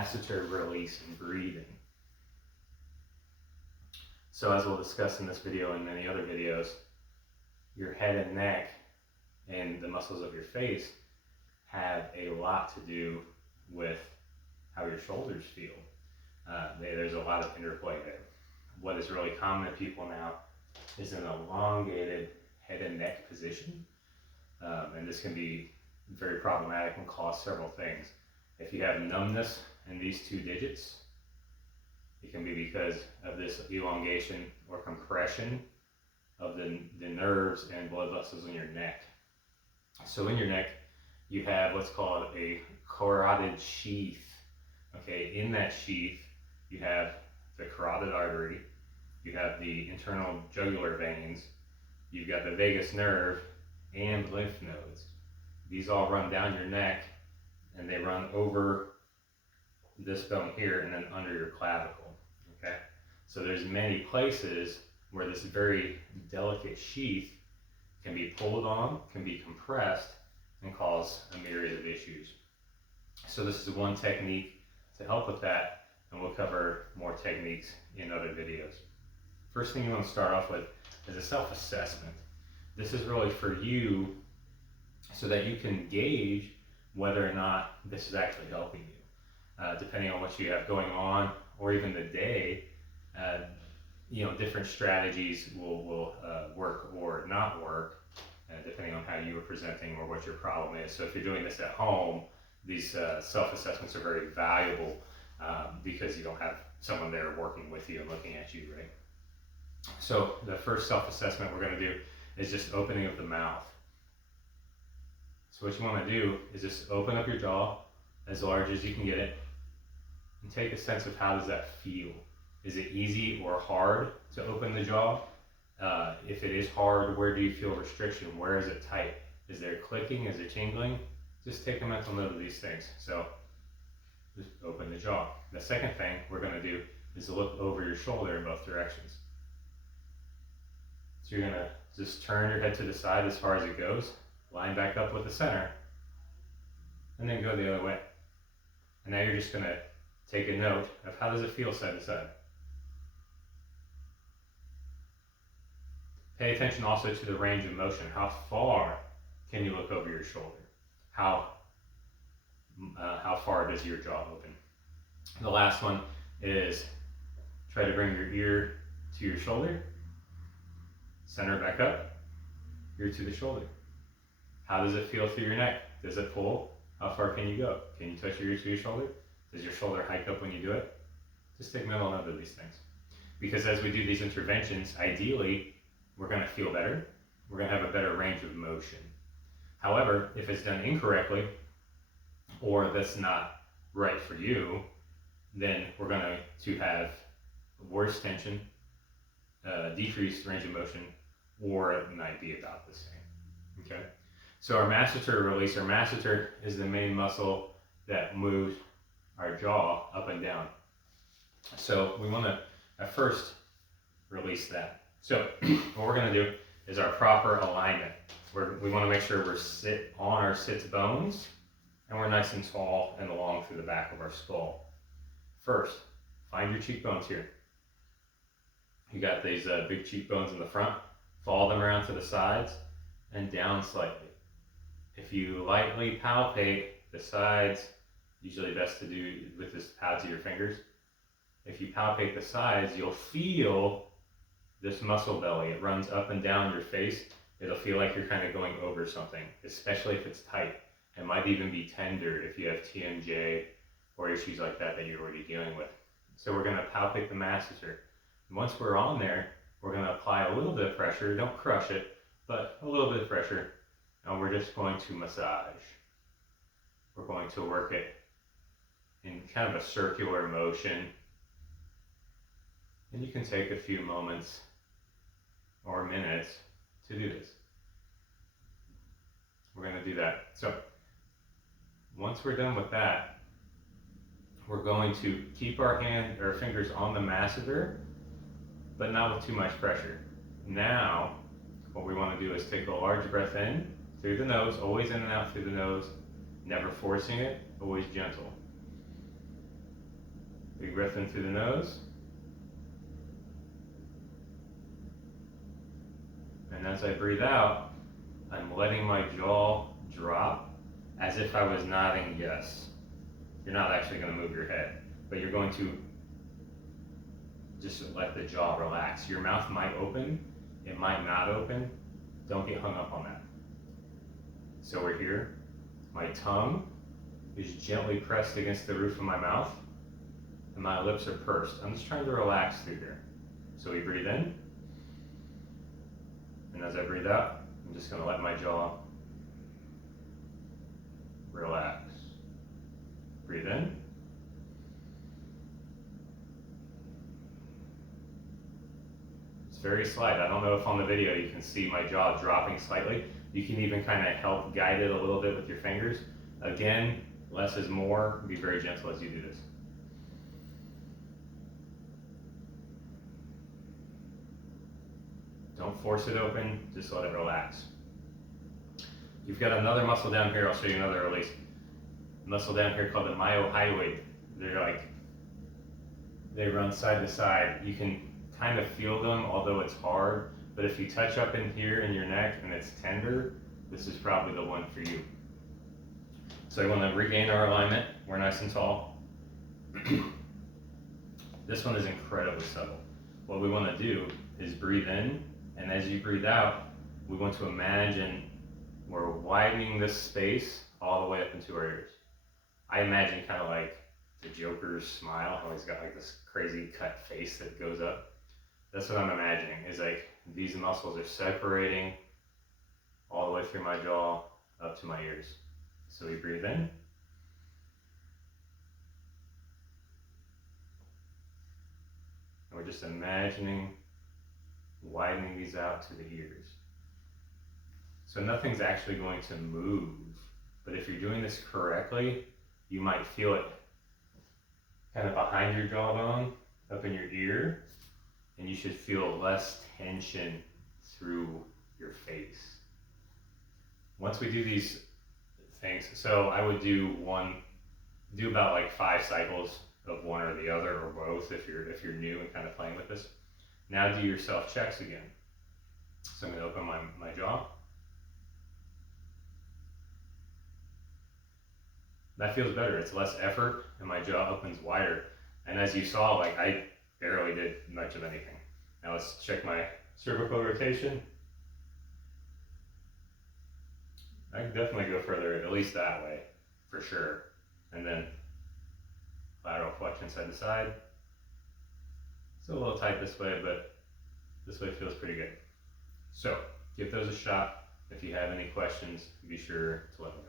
masseter release and breathing. So as we'll discuss in this video and many other videos, your head and neck and the muscles of your face have a lot to do with how your shoulders feel. There's a lot of interplay there. What is really common in people now is an elongated head and neck position. And this can be very problematic and cause several things. If you have numbness in these two digits, it can be because of this elongation or compression of the nerves and blood vessels in your neck. So in your neck, you have what's called a carotid sheath. Okay, in that sheath, you have the carotid artery, you have the internal jugular veins, you've got the vagus nerve, and lymph nodes. These all run down your neck, and they run over this bone here and then under your clavicle. Okay, so there's many places where this very delicate sheath can be pulled on, can be compressed, and cause a myriad of issues. So this is one technique to help with that, and we'll cover more techniques in other videos. First thing you want to start off with is a self-assessment. This is really for you so that you can gauge whether or not this is actually helping you. Depending on what you have going on or even the day, different strategies will work or not work, depending on how you are presenting or what your problem is. So if you're doing this at home, these self-assessments are very valuable because you don't have someone there working with you and looking at you, right? So the first self-assessment we're going to do is just opening of the mouth. So what you want to do is just open up your jaw as large as you can get it and take a sense of how does that feel. Is it easy or hard to open the jaw? If it is hard, where do you feel restriction? Where is it tight? Is there clicking? Is it tingling? Just take a mental note of these things. So just open the jaw. The second thing we're going to do is to look over your shoulder in both directions. So you're going to just turn your head to the side as far as it goes, line back up with the center, and then go the other way. And now you're just going to take a note of how does it feel side to side. Pay attention also to the range of motion. How far can you look over your shoulder? How far does your jaw open? The last one is try to bring your ear to your shoulder, center back up, ear to the shoulder. How does it feel through your neck? Does it pull? How far can you go? Can you touch your ear to your shoulder? Does your shoulder hike up when you do it? Just take mental note of these things. Because as we do these interventions, ideally, we're going to feel better. We're going to have a better range of motion. However, if it's done incorrectly, or that's not right for you, then we're going to have worse tension, decreased range of motion, or it might be about the same. Okay? So our masseter release, our masseter is the main muscle that moves our jaw up and down. So we want to at first release that. So what we're going to do is our proper alignment. We want to make sure we're sit on our sits bones and we're nice and tall and long through the back of our skull. First, find your cheekbones here. You got these big cheekbones in the front. Follow them around to the sides and down slightly. If you lightly palpate the sides, usually best to do with the pads of your fingers. If you palpate the sides, you'll feel this muscle belly. It runs up and down your face. It'll feel like you're kind of going over something, especially if it's tight. It might even be tender if you have TMJ or issues like that that you're already dealing with. So we're going to palpate the masseter. Once we're on there, we're going to apply a little bit of pressure. Don't crush it, but a little bit of pressure. And we're just going to massage. We're going to work it in kind of a circular motion. And you can take a few moments or minutes to do this. We're going to do that. So once we're done with that, we're going to keep our fingers on the masseter, but not with too much pressure. Now, what we want to do is take a large breath in through the nose, always in and out through the nose, never forcing it, always gentle. Big breath in through the nose. And as I breathe out, I'm letting my jaw drop as if I was nodding yes. You're not actually going to move your head, but you're going to just let the jaw relax. Your mouth might open, it might not open. Don't get hung up on that. So we're here. My tongue is gently pressed against the roof of my mouth, and my lips are pursed. I'm just trying to relax through here. So we breathe in, and as I breathe out, I'm just going to let my jaw relax. Breathe in. It's very slight. I don't know if on the video you can see my jaw dropping slightly. You can even kind of help guide it a little bit with your fingers. Again, less is more. Be very gentle as you do this. Don't force it open, just let it relax. You've got another muscle down here. I'll show you another release. Muscle down here called the myohyoid. They run side to side. You can kind of feel them, although it's hard. But if you touch up in here in your neck and it's tender, this is probably the one for you. So I want to regain our alignment. We're nice and tall. This one is incredibly subtle. What we want to do is breathe in, and as you breathe out, we want to imagine we're widening this space all the way up into our ears. I imagine kind of like the Joker's smile, how he's got like this crazy cut face that goes up. That's what I'm imagining, is like these muscles are separating all the way through my jaw up to my ears. So we breathe in. And we're just imagining widening these out to the ears. So nothing's actually going to move, but if you're doing this correctly, you might feel it kind of behind your jawbone, up in your ear, and you should feel less tension through your face. Once we do these things, so I would do about like 5 cycles of one or the other, or both if you're new and kind of playing with this. Now do your self checks again. So I'm going to open my jaw. That feels better. It's less effort, and my jaw opens wider. And as you saw, like I barely did much of anything. Now let's check my cervical rotation. I can definitely go further, at least that way, for sure. And then lateral flexion side to side. It's a little tight this way, but this way feels pretty good. So give those a shot. If you have any questions, be sure to let me know.